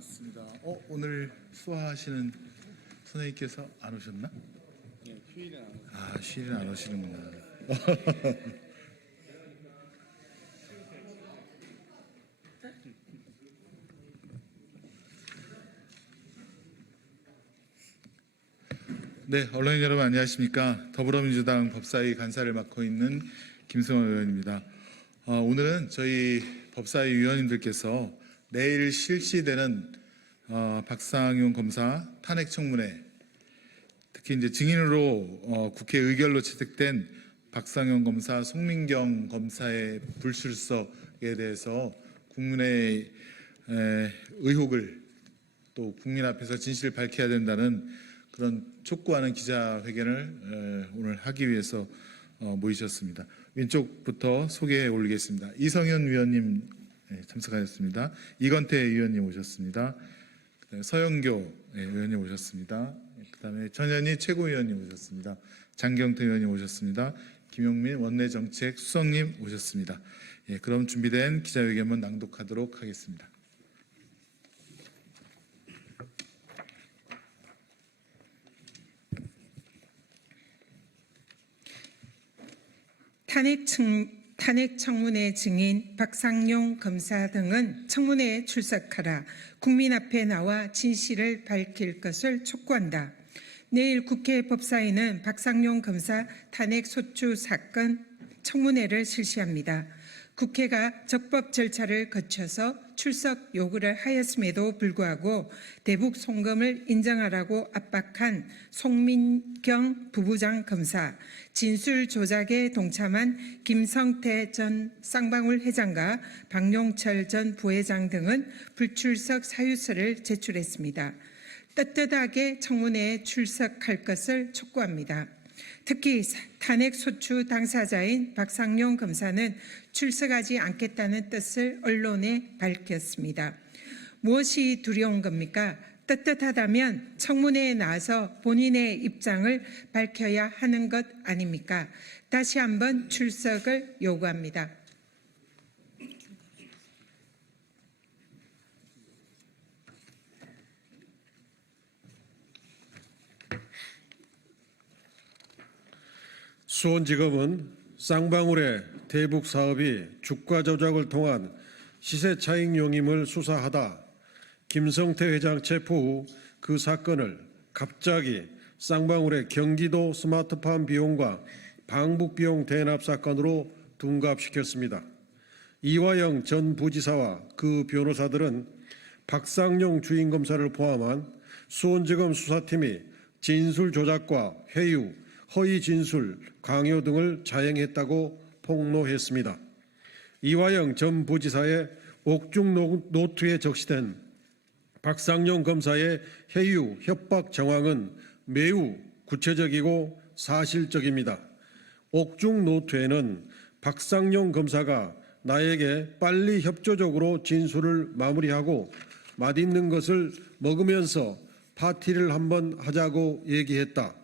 맞습니다. 오늘 수화하시는 선생님께서 안 오셨나? 네, 휴일은 안 오세요. 휴일은 안 오시는구나. 네, 언론인 여러분 안녕하십니까? 더불어민주당 법사위 간사를 맡고 있는 김승원 의원입니다. 오늘은 저희 법사위 위원님들께서 내일 실시되는 박상용 검사 탄핵 청문회, 특히 이제 증인으로 국회 의결로 채택된 박상용 검사, 송민경 검사의 불출석에 대해서 국민의 의혹을 또 국민 앞에서 진실을 밝혀야 된다는 그런 촉구하는 기자회견을 오늘 하기 위해서 모이셨습니다. 왼쪽부터 소개해 올리겠습니다. 이성현 위원님 참석하셨습니다. 이건태 의원님 오셨습니다. 그다음에 서영교 의원님 오셨습니다. 그다음에 전현희 최고위원님 오셨습니다. 장경태 의원님 오셨습니다. 김용민 원내정책 수석님 오셨습니다. 그럼 준비된 기자회견문 낭독하도록 하겠습니다. 탄핵 청문회 증인 박상용 검사 등은 청문회에 출석하라, 국민 앞에 나와 진실을 밝힐 것을 촉구한다. 내일 국회 법사위는 박상용 검사 탄핵 소추 사건 청문회를 실시합니다. 국회가 적법 절차를 거쳐서 출석 요구를 하였음에도 불구하고 대북 송금을 인정하라고 압박한 송민경 부부장 검사, 진술 조작에 동참한 김성태 전 쌍방울 회장과 박용철 전 부회장 등은 불출석 사유서를 제출했습니다. 떳떳하게 청문회에 출석할 것을 촉구합니다. 특히 탄핵 소추 당사자인 박상용 검사는 출석하지 않겠다는 뜻을 언론에 밝혔습니다. 무엇이 두려운 겁니까? 떳떳하다면 청문회에 나와서 본인의 입장을 밝혀야 하는 것 아닙니까? 다시 한번 출석을 요구합니다. 수원지검은 쌍방울의 대북 사업이 주가 조작을 통한 시세 차익 용임을 수사하다 김성태 회장 체포 후 그 사건을 갑자기 쌍방울의 경기도 스마트팜 비용과 방북 비용 대납 사건으로 둔갑시켰습니다. 이화영 전 부지사와 그 변호사들은 박상용 주임검사를 포함한 수원지검 수사팀이 진술 조작과 회유, 허위 진술, 강요 등을 자행했다고 폭로했습니다. 이화영 전 부지사의 옥중 노트에 적시된 박상용 검사의 해유, 협박 정황은 매우 구체적이고 사실적입니다. 옥중 노트에는 박상용 검사가 나에게 빨리 협조적으로 진술을 마무리하고 맛있는 것을 먹으면서 파티를 한번 하자고 얘기했다.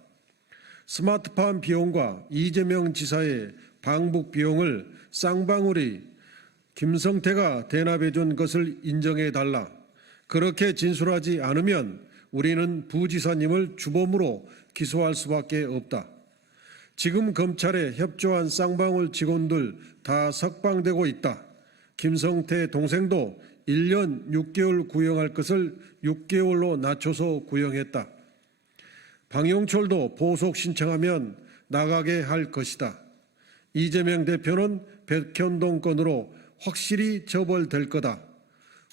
스마트팜 비용과 이재명 지사의 방북 비용을 쌍방울이 김성태가 대납해 준 것을 인정해 달라. 그렇게 진술하지 않으면 우리는 부지사님을 주범으로 기소할 수밖에 없다. 지금 검찰에 협조한 쌍방울 직원들 다 석방되고 있다. 김성태 동생도 1년 6개월 구형할 것을 6개월로 낮춰서 구형했다. 박용철도 보석 신청하면 나가게 할 것이다. 이재명 대표는 백현동 건으로 확실히 처벌될 거다.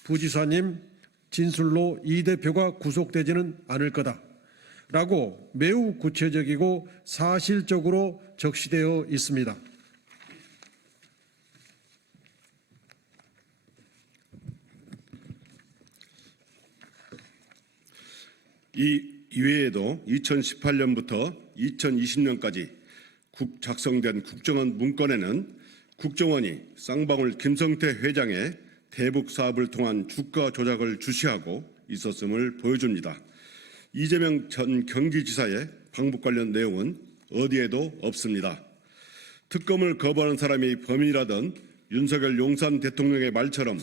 부지사님 진술로 이 대표가 구속되지는 않을 거다. 라고 매우 구체적이고 사실적으로 적시되어 있습니다. 이외에도 2018년부터 2020년까지 작성된 국정원 문건에는 국정원이 쌍방울 김성태 회장의 대북 사업을 통한 주가 조작을 주시하고 있었음을 보여줍니다. 이재명 전 경기지사의 방북 관련 내용은 어디에도 없습니다. 특검을 거부하는 사람이 범인이라던 윤석열 용산 대통령의 말처럼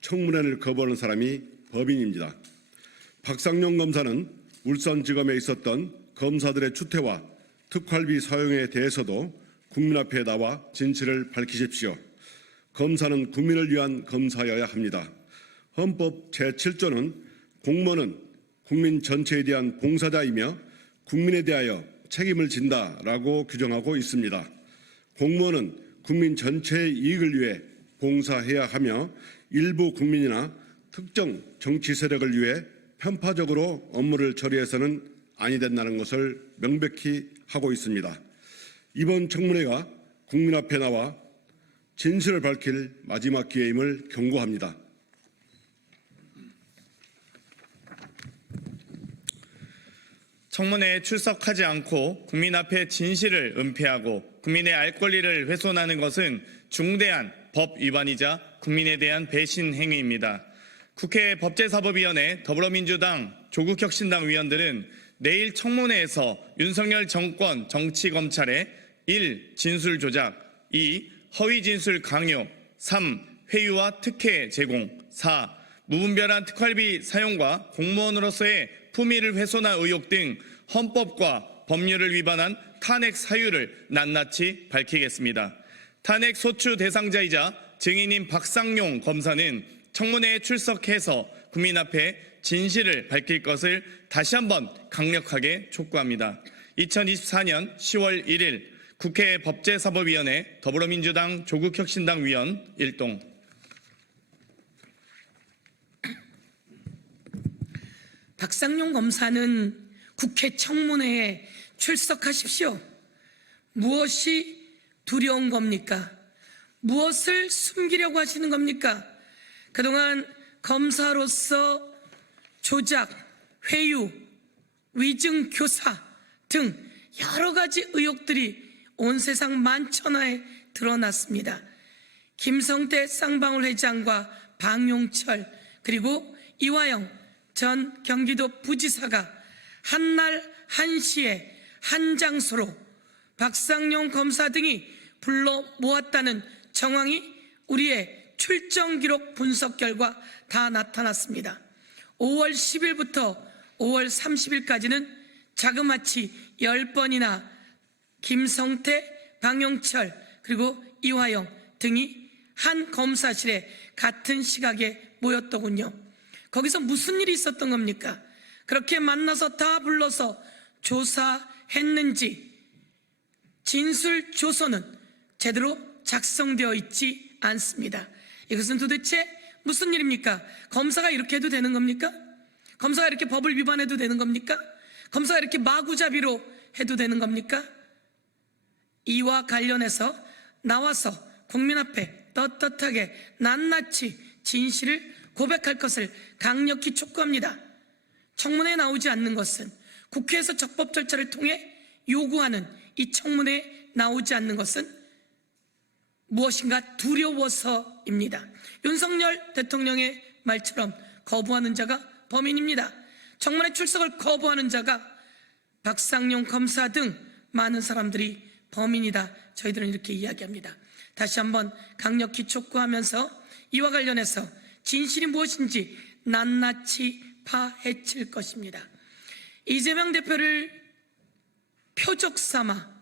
청문회를 거부하는 사람이 법인입니다. 박상용 검사는 울산지검에 있었던 검사들의 추태와 특활비 사용에 대해서도 국민 앞에 나와 진실을 밝히십시오. 검사는 국민을 위한 검사여야 합니다. 헌법 제7조는 공무원은 국민 전체에 대한 봉사자이며 국민에 대하여 책임을 진다라고 규정하고 있습니다. 공무원은 국민 전체의 이익을 위해 봉사해야 하며 일부 국민이나 특정 정치 세력을 위해 편파적으로 업무를 처리해서는 아니 된다는 것을 명백히 하고 있습니다. 이번 청문회가 국민 앞에 나와 진실을 밝힐 마지막 기회임을 경고합니다. 청문회에 출석하지 않고 국민 앞에 진실을 은폐하고 국민의 알 권리를 훼손하는 것은 중대한 법 위반이자 국민에 대한 배신 행위입니다. 국회 법제사법위원회 더불어민주당 조국혁신당 위원들은 내일 청문회에서 윤석열 정권 정치검찰의 1. 진술 조작, 2. 허위 진술 강요, 3. 회유와 특혜 제공, 4. 무분별한 특활비 사용과 공무원으로서의 품위를 훼손한 의혹 등 헌법과 법률을 위반한 탄핵 사유를 낱낱이 밝히겠습니다. 탄핵 소추 대상자이자 증인인 박상용 검사는 청문회에 출석해서 국민 앞에 진실을 밝힐 것을 다시 한번 강력하게 촉구합니다. 2024년 10월 1일 국회 법제사법위원회 더불어민주당 조국혁신당 위원 일동. 박상용 검사는 국회 청문회에 출석하십시오. 무엇이 두려운 겁니까? 무엇을 숨기려고 하시는 겁니까? 그동안 검사로서 조작, 회유, 위증 교사 등 여러 가지 의혹들이 온 세상 만천하에 드러났습니다. 김성태 쌍방울 회장과 방용철 그리고 이화영 전 경기도 부지사가 한날 한시에 한 장소로 박상용 검사 등이 불러 모았다는 정황이 우리의 출정 기록 분석 결과 다 나타났습니다. 5월 10일부터 5월 30일까지는 자그마치 10번이나 김성태, 방용철 그리고 이화영 등이 한 검사실에 같은 시각에 모였더군요. 거기서 무슨 일이 있었던 겁니까? 그렇게 만나서 다 불러서 조사했는지 진술 조서는 제대로 작성되어 있지 않습니다. 이것은 도대체 무슨 일입니까? 검사가 이렇게 해도 되는 겁니까? 검사가 이렇게 법을 위반해도 되는 겁니까? 검사가 이렇게 마구잡이로 해도 되는 겁니까? 이와 관련해서 나와서 국민 앞에 떳떳하게 낱낱이 진실을 고백할 것을 강력히 촉구합니다. 청문회에 나오지 않는 것은 국회에서 적법 절차를 통해 요구하는 이 청문회에 나오지 않는 것은 무엇인가 두려워서입니다. 윤석열 대통령의 말처럼 거부하는 자가 범인입니다. 청문회 출석을 거부하는 자가 박상용 검사 등 많은 사람들이 범인이다. 저희들은 이렇게 이야기합니다. 다시 한번 강력히 촉구하면서 이와 관련해서 진실이 무엇인지 낱낱이 파헤칠 것입니다. 이재명 대표를 표적 삼아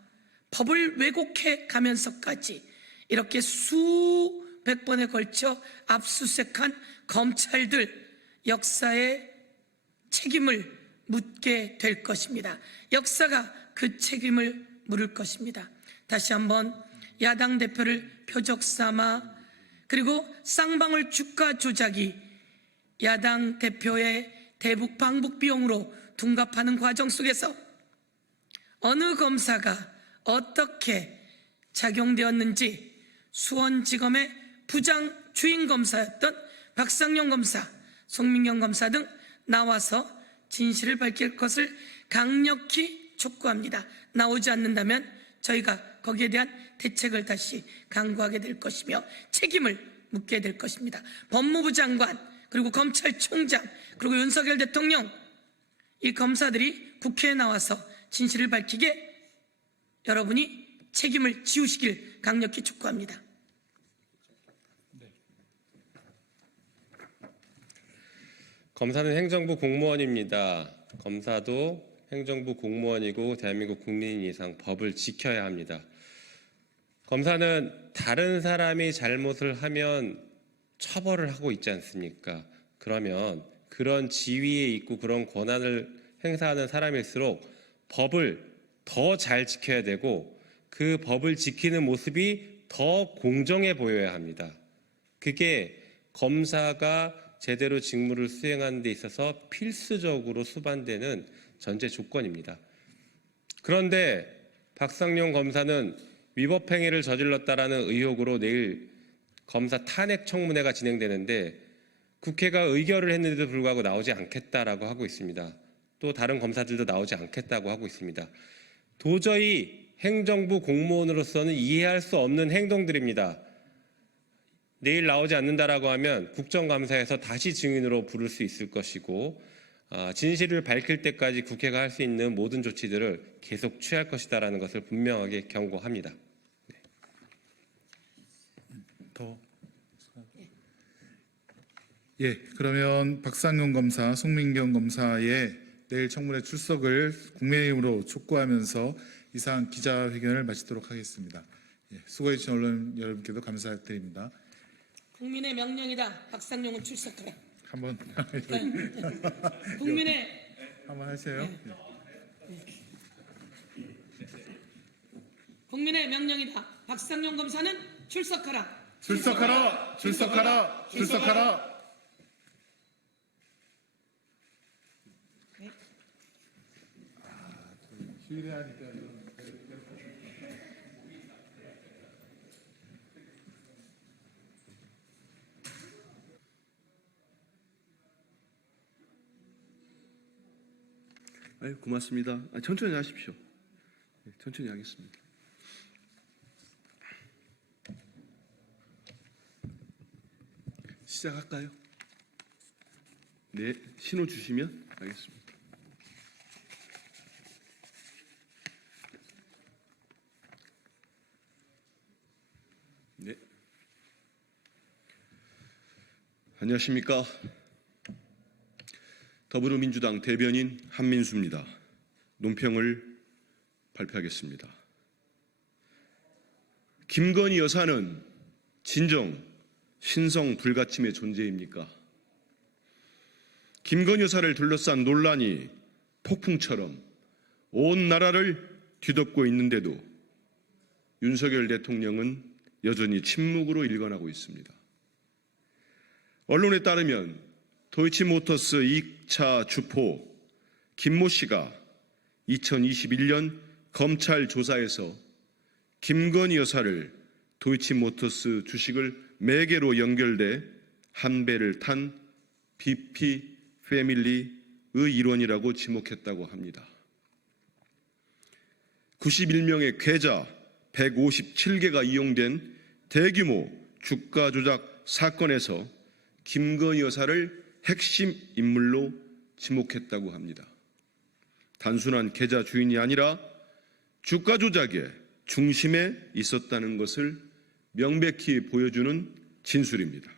법을 왜곡해 가면서까지 이렇게 수백 번에 걸쳐 압수수색한 검찰들 역사의 책임을 묻게 될 것입니다. 역사가 그 책임을 물을 것입니다. 다시 한번 야당 대표를 표적 삼아 그리고 쌍방울 주가 조작이 야당 대표의 대북 방북 비용으로 둔갑하는 과정 속에서 어느 검사가 어떻게 작용되었는지 수원지검의 부장 주인 검사였던 박상용 검사, 송민경 검사 등 나와서 진실을 밝힐 것을 강력히 촉구합니다. 나오지 않는다면 저희가 거기에 대한 대책을 다시 강구하게 될 것이며 책임을 묻게 될 것입니다. 법무부 장관 그리고 검찰총장 그리고 윤석열 대통령 이 검사들이 국회에 나와서 진실을 밝히게 여러분이 책임을 지우시길 강력히 촉구합니다. 검사는 행정부 공무원입니다. 검사도 행정부 공무원이고 대한민국 국민 이상 법을 지켜야 합니다. 검사는 다른 사람이 잘못을 하면 처벌을 하고 있지 않습니까? 그러면 그런 지위에 있고 그런 권한을 행사하는 사람일수록 법을 더 잘 지켜야 되고 그 법을 지키는 모습이 더 공정해 보여야 합니다. 그게 검사가 제대로 직무를 수행하는 데 있어서 필수적으로 수반되는 전제 조건입니다. 그런데 박상용 검사는 위법 행위를 저질렀다라는 의혹으로 내일 검사 탄핵 청문회가 진행되는데 국회가 의결을 했는데도 불구하고 나오지 않겠다라고 하고 있습니다. 또 다른 검사들도 나오지 않겠다고 하고 있습니다. 도저히 행정부 공무원으로서는 이해할 수 없는 행동들입니다. 내일 나오지 않는다라고 하면 국정감사에서 다시 증인으로 부를 수 있을 것이고 진실을 밝힐 때까지 국회가 할 수 있는 모든 조치들을 계속 취할 것이다라는 것을 분명하게 경고합니다. 더. 예, 그러면 박상용 검사, 송민경 검사의 내일 청문회 출석을 국민의힘으로 촉구하면서 이상 기자회견을 마치도록 하겠습니다. 예, 수고해 주신 언론 여러분께도 감사드립니다. 국민의 명령이다. 박상용은 출석하라. 한번 국민의 한번 하세요. 국민의 명령이다. 박상용 검사는 출석하라. 출석하라, 출석하라, 출석하라. 휴일에 하니까. 아유, 고맙습니다. 천천히 하십시오. 네, 천천히 하겠습니다. 시작할까요? 네, 신호 주시면 알겠습니다. 네. 안녕하십니까? 더불어민주당 대변인 한민수입니다. 논평을 발표하겠습니다. 김건희 여사는 진정 신성 불가침의 존재입니까? 김건희 여사를 둘러싼 논란이 폭풍처럼 온 나라를 뒤덮고 있는데도 윤석열 대통령은 여전히 침묵으로 일관하고 있습니다. 언론에 따르면 도이치모터스 2차 주포 김모 씨가 2021년 검찰 조사에서 김건희 여사를 도이치모터스 주식을 매개로 연결돼 한 배를 탄 BP 패밀리의 일원이라고 지목했다고 합니다. 91명의 계좌 157개가 이용된 대규모 주가 조작 사건에서 김건희 여사를 핵심 인물로 지목했다고 합니다. 단순한 계좌 주인이 아니라 주가 조작의 중심에 있었다는 것을 명백히 보여주는 진술입니다.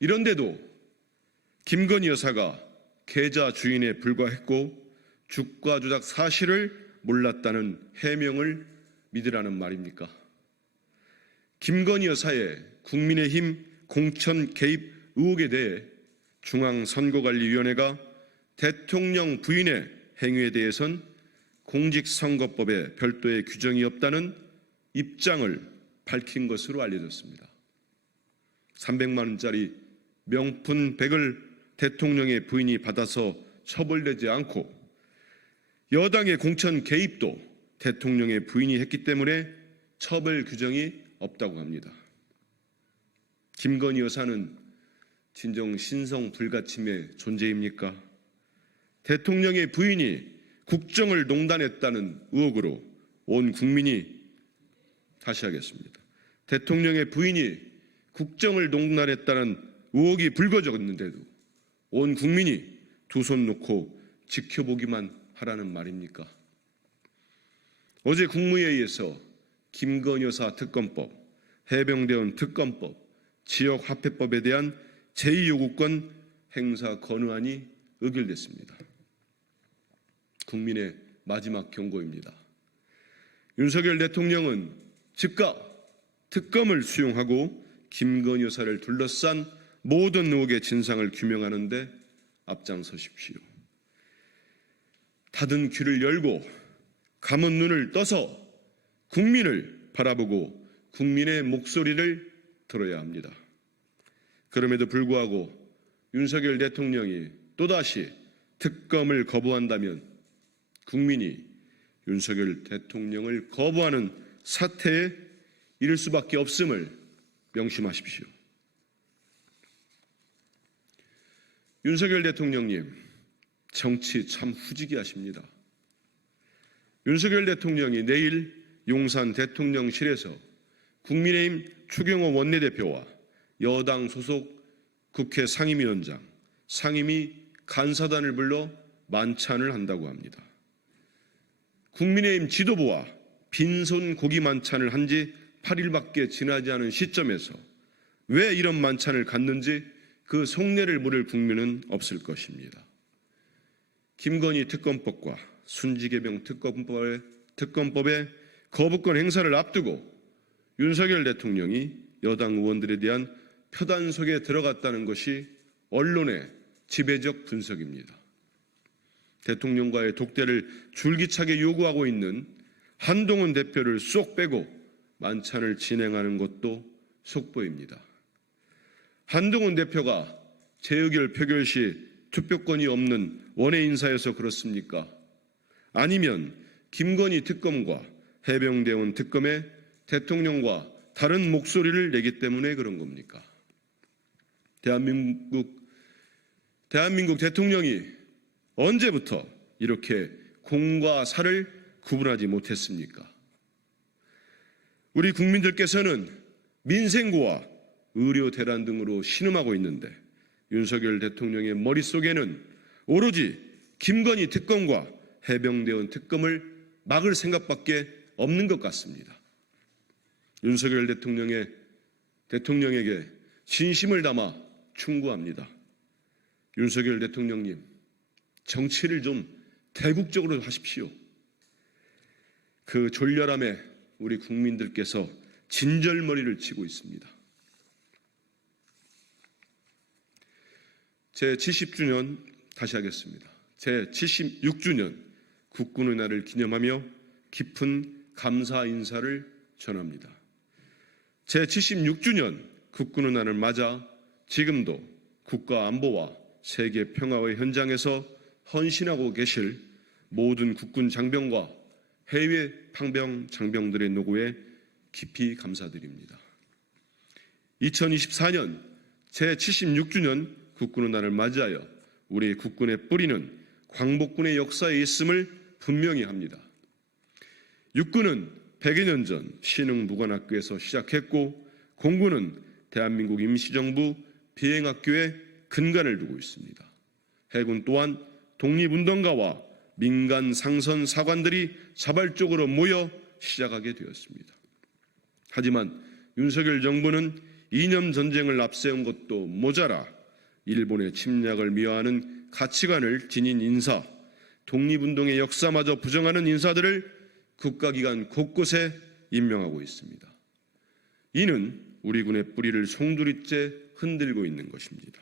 이런데도 김건희 여사가 계좌 주인에 불과했고 주가 조작 사실을 몰랐다는 해명을 믿으라는 말입니까? 김건희 여사의 국민의힘 공천 개입 의혹에 대해 중앙선거관리위원회가 대통령 부인의 행위에 대해선 공직선거법에 별도의 규정이 없다는 입장을 밝힌 것으로 알려졌습니다. 300만 원짜리 명품백을 대통령의 부인이 받아서 처벌되지 않고 여당의 공천 개입도 대통령의 부인이 했기 때문에 처벌 규정이 없다고 합니다. 김건희 여사는 진정 신성 불가침의 존재입니까? 대통령의 부인이 국정을 농단했다는 의혹으로 온 국민이 다시 하겠습니다. 대통령의 부인이 국정을 농단했다는 의혹이 불거졌는데도 온 국민이 두 손 놓고 지켜보기만 하라는 말입니까? 어제 국무회의에서 김건희 여사 특검법, 해병대원 특검법, 지역화폐법에 대한 제2요구권 행사 건의안이 의결됐습니다. 국민의 마지막 경고입니다. 윤석열 대통령은 즉각 특검을 수용하고 김건희 여사를 둘러싼 모든 의혹의 진상을 규명하는 데 앞장서십시오. 닫은 귀를 열고 감은 눈을 떠서 국민을 바라보고 국민의 목소리를 들어야 합니다. 그럼에도 불구하고 윤석열 대통령이 또다시 특검을 거부한다면 국민이 윤석열 대통령을 거부하는 사태에 이를 수밖에 없음을 명심하십시오. 윤석열 대통령님, 정치 참 후지게 하십니다. 윤석열 대통령이 내일 용산 대통령실에서 국민의힘 추경호 원내대표와 여당 소속 국회 상임위원장, 상임위 간사단을 불러 만찬을 한다고 합니다. 국민의힘 지도부와 빈손 고기 만찬을 한 지 8일밖에 지나지 않은 시점에서 왜 이런 만찬을 갖는지 그 속내를 물을 국민은 없을 것입니다. 김건희 특검법과 순지개병 특검법의 거부권 행사를 앞두고 윤석열 대통령이 여당 의원들에 대한 표단 속에 들어갔다는 것이 언론의 지배적 분석입니다. 대통령과의 독대를 줄기차게 요구하고 있는 한동훈 대표를 쏙 빼고 만찬을 진행하는 것도 속보입니다. 한동훈 대표가 재의결 표결 시 투표권이 없는 원외 인사여서 그렇습니까? 아니면 김건희 특검과 해병대원 특검에 대통령과 다른 목소리를 내기 때문에 그런 겁니까? 대한민국 대통령이 언제부터 이렇게 공과 사를 구분하지 못했습니까? 우리 국민들께서는 민생고와 의료 대란 등으로 신음하고 있는데 윤석열 대통령의 머릿속에는 오로지 김건희 특검과 해병대원 특검을 막을 생각밖에 없는 것 같습니다. 윤석열 대통령에게 진심을 담아 충고합니다. 윤석열 대통령님, 정치를 좀 대국적으로 하십시오. 그 졸렬함에 우리 국민들께서 진절머리를 치고 있습니다. 제 70주년 다시 하겠습니다. 제 76주년 국군의 날을 기념하며 깊은 감사 인사를 전합니다. 제 76주년 국군의 날을 맞아 지금도 국가 안보와 세계 평화의 현장에서 헌신하고 계실 모든 국군 장병과 해외 판병 장병들의 노고에 깊이 감사드립니다. 2024년 제76주년 국군의 날을 맞이하여 우리 국군의 뿌리는 광복군의 역사에 있음을 분명히 합니다. 육군은 100여 년 전 신흥무관학교에서 시작했고 공군은 대한민국 임시정부 비행학교에 근간을 두고 있습니다. 해군 또한 독립운동가와 민간 상선 사관들이 자발적으로 모여 시작하게 되었습니다. 하지만 윤석열 정부는 이념 전쟁을 앞세운 것도 모자라 일본의 침략을 미화하는 가치관을 지닌 인사, 독립운동의 역사마저 부정하는 인사들을 국가기관 곳곳에 임명하고 있습니다. 이는 우리 군의 뿌리를 송두리째 흔들고 있는 것입니다.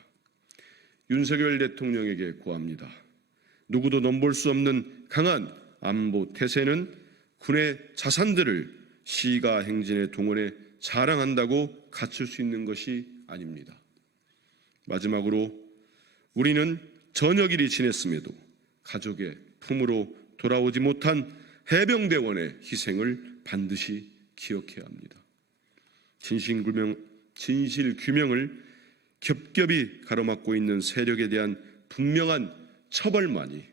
윤석열 대통령에게 고합니다. 누구도 넘볼 수 없는 강한 안보 태세는 군의 자산들을 시가 행진의 동원에 자랑한다고 갖출 수 있는 것이 아닙니다. 마지막으로 우리는 저녁일이 지냈음에도 가족의 품으로 돌아오지 못한 해병대원의 희생을 반드시 기억해야 합니다. 진실 규명을 겹겹이 가로막고 있는 세력에 대한 분명한 처벌만이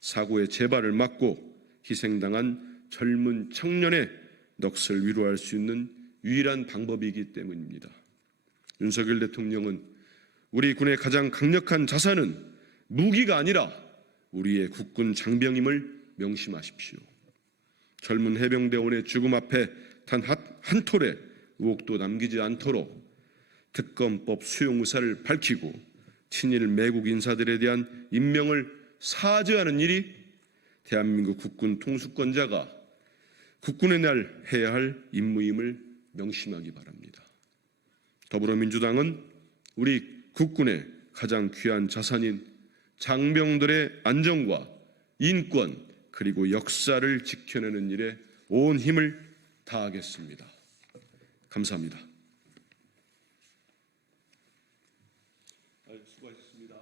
사고의 재발을 막고 희생당한 젊은 청년의 넋을 위로할 수 있는 유일한 방법이기 때문입니다. 윤석열 대통령은 우리 군의 가장 강력한 자산은 무기가 아니라 우리의 국군 장병임을 명심하십시오. 젊은 해병대원의 죽음 앞에 단 한 톨의 의혹도 남기지 않도록 특검법 수용 의사를 밝히고 친일 매국 인사들에 대한 임명을 사죄하는 일이 대한민국 국군 통수권자가 국군의 날 해야 할 임무임을 명심하기 바랍니다. 더불어민주당은 우리 국군의 가장 귀한 자산인 장병들의 안전과 인권 그리고 역사를 지켜내는 일에 온 힘을 다하겠습니다. 감사합니다. 수고하셨습니다.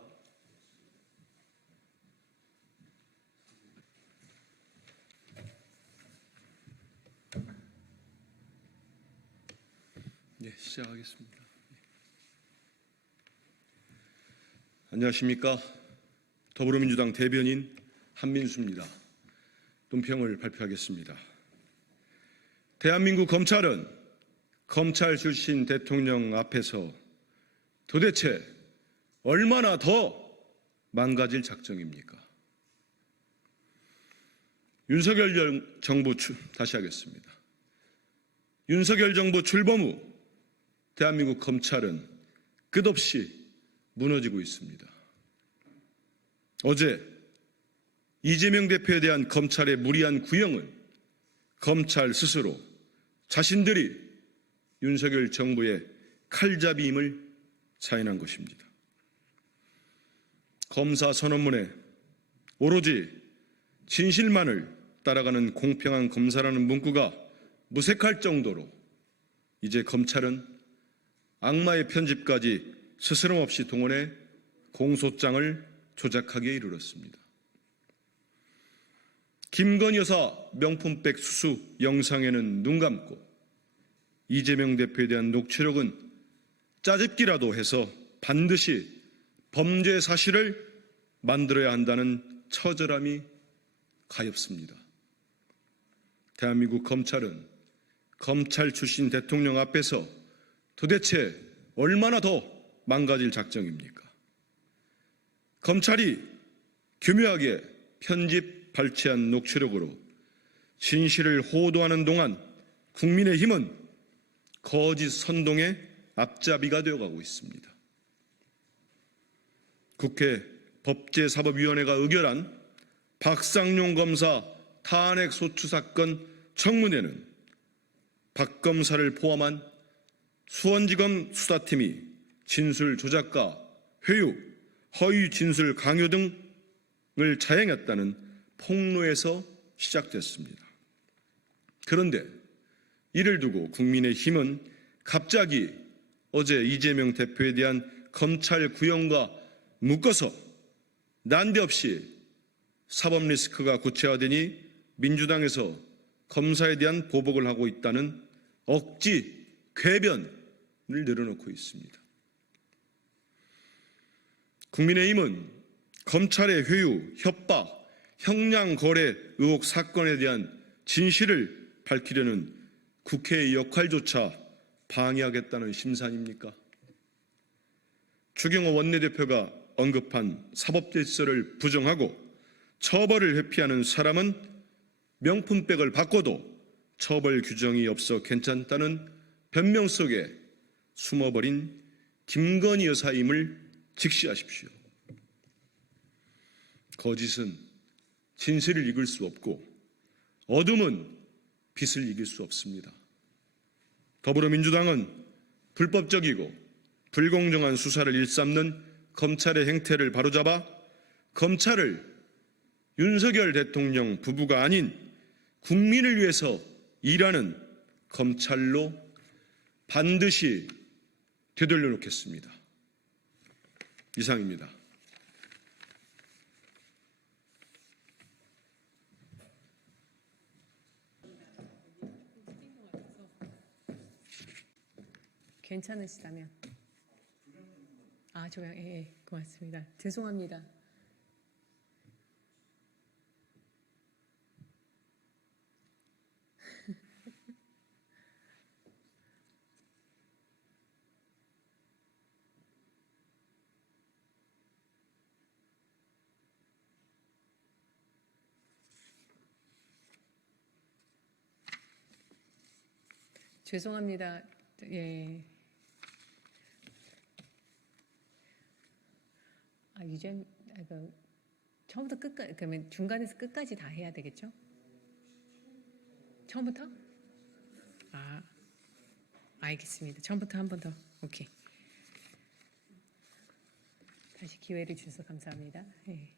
네, 시작하겠습니다. 안녕하십니까. 더불어민주당 대변인 한민수입니다. 논평을 발표하겠습니다. 대한민국 검찰은 검찰 출신 대통령 앞에서 도대체 얼마나 더 망가질 작정입니까? 윤석열 정부 다시 하겠습니다. 윤석열 정부 출범 후 대한민국 검찰은 끝없이 무너지고 있습니다. 어제 이재명 대표에 대한 검찰의 무리한 구형은 검찰 스스로 자신들이 윤석열 정부의 칼잡이임을 자인한 것입니다. 검사 선언문에 오로지 진실만을 따라가는 공평한 검사라는 문구가 무색할 정도로 이제 검찰은 악마의 편집까지 스스럼 없이 동원해 공소장을 조작하기에 이르렀습니다. 김건희 여사 명품백 수수 영상에는 눈 감고 이재명 대표에 대한 녹취록은 짜집기라도 해서 반드시 범죄 사실을 만들어야 한다는 처절함이 가엾습니다. 대한민국 검찰은 검찰 출신 대통령 앞에서 도대체 얼마나 더 망가질 작정입니까? 검찰이 교묘하게 편집 발췌한 녹취록으로 진실을 호도하는 동안 국민의힘은 거짓 선동의 앞잡이가 되어가고 있습니다. 국회 법제사법위원회가 의결한 박상용 검사 탄핵 소추 사건 청문회는 박 검사를 포함한 수원지검 수사팀이 진술 조작과 회유, 허위 진술 강요 등을 자행했다는 폭로에서 시작됐습니다. 그런데 이를 두고 국민의힘은 갑자기 어제 이재명 대표에 대한 검찰 구형과 묶어서 난데없이 사법 리스크가 구체화되니 민주당에서 검사에 대한 보복을 하고 있다는 억지 궤변을 늘어놓고 있습니다. 국민의힘은 검찰의 회유, 협박, 형량 거래 의혹 사건에 대한 진실을 밝히려는 국회의 역할조차 방해하겠다는 심산입니까? 추경호 원내대표가 언급한 사법질서를 부정하고 처벌을 회피하는 사람은 명품백을 바꿔도 처벌 규정이 없어 괜찮다는 변명 속에 숨어버린 김건희 여사임을 직시하십시오. 거짓은 진실을 이길 수 없고 어둠은 빛을 이길 수 없습니다. 더불어민주당은 불법적이고 불공정한 수사를 일삼는 검찰의 행태를 바로잡아 검찰을 윤석열 대통령 부부가 아닌 국민을 위해서 일하는 검찰로 반드시 되돌려 놓겠습니다. 이상입니다. 괜찮으시다면. 조용, 고맙습니다. 죄송합니다. 죄송합니다. 처음부터 끝까지, 그러면 중간에서 끝까지 다 해야 되겠죠? 처음부터? 알겠습니다. 처음부터 한 번 더. 오케이. 다시 기회를 주셔서 감사합니다. 예.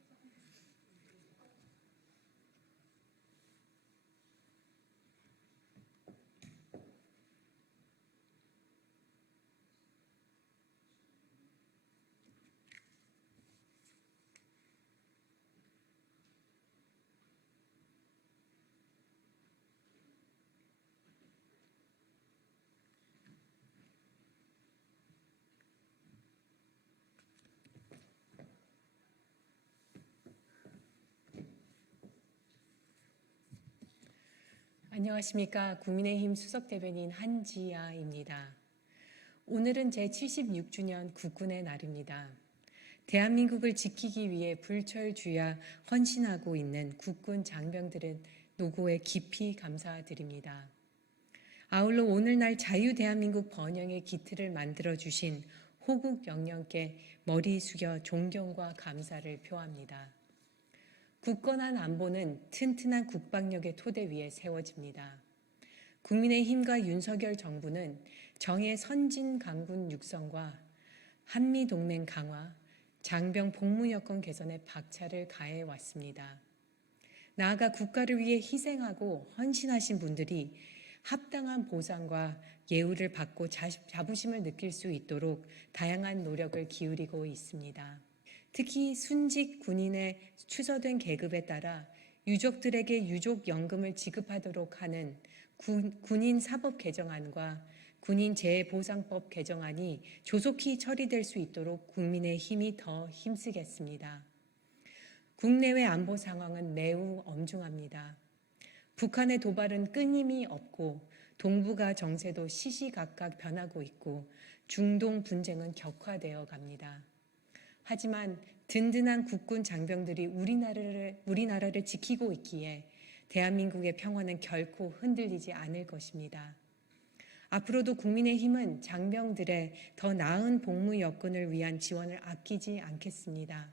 안녕하십니까. 국민의힘 수석대변인 한지아입니다. 오늘은 제76주년 국군의 날입니다. 대한민국을 지키기 위해 불철주야 헌신하고 있는 국군 장병들은 노고에 깊이 감사드립니다. 아울러 오늘날 자유대한민국 번영의 기틀을 만들어주신 호국 영령께 머리 숙여 존경과 감사를 표합니다. 굳건한 안보는 튼튼한 국방력의 토대 위에 세워집니다. 국민의힘과 윤석열 정부는 정의 선진 강군 육성과 한미동맹 강화, 장병 복무 여건 개선에 박차를 가해 왔습니다. 나아가 국가를 위해 희생하고 헌신하신 분들이 합당한 보상과 예우를 받고 자부심을 느낄 수 있도록 다양한 노력을 기울이고 있습니다. 특히 순직 군인의 추서된 계급에 따라 유족들에게 유족연금을 지급하도록 하는 군인 사법 개정안과 군인 재해보상법 개정안이 조속히 처리될 수 있도록 국민의힘이 더 힘쓰겠습니다. 국내외 안보 상황은 매우 엄중합니다. 북한의 도발은 끊임이 없고 동북아 정세도 시시각각 변하고 있고 중동 분쟁은 격화되어 갑니다. 하지만 든든한 국군 장병들이 우리나라를 지키고 있기에 대한민국의 평화는 결코 흔들리지 않을 것입니다. 앞으로도 국민의힘은 장병들의 더 나은 복무 여건을 위한 지원을 아끼지 않겠습니다.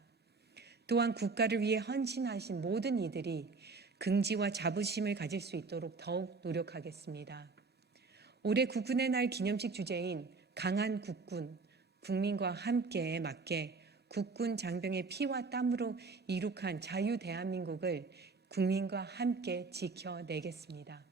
또한 국가를 위해 헌신하신 모든 이들이 긍지와 자부심을 가질 수 있도록 더욱 노력하겠습니다. 올해 국군의 날 기념식 주제인 강한 국군, 국민과 함께에 맞게 국군 장병의 피와 땀으로 이룩한 자유 대한민국을 국민과 함께 지켜내겠습니다.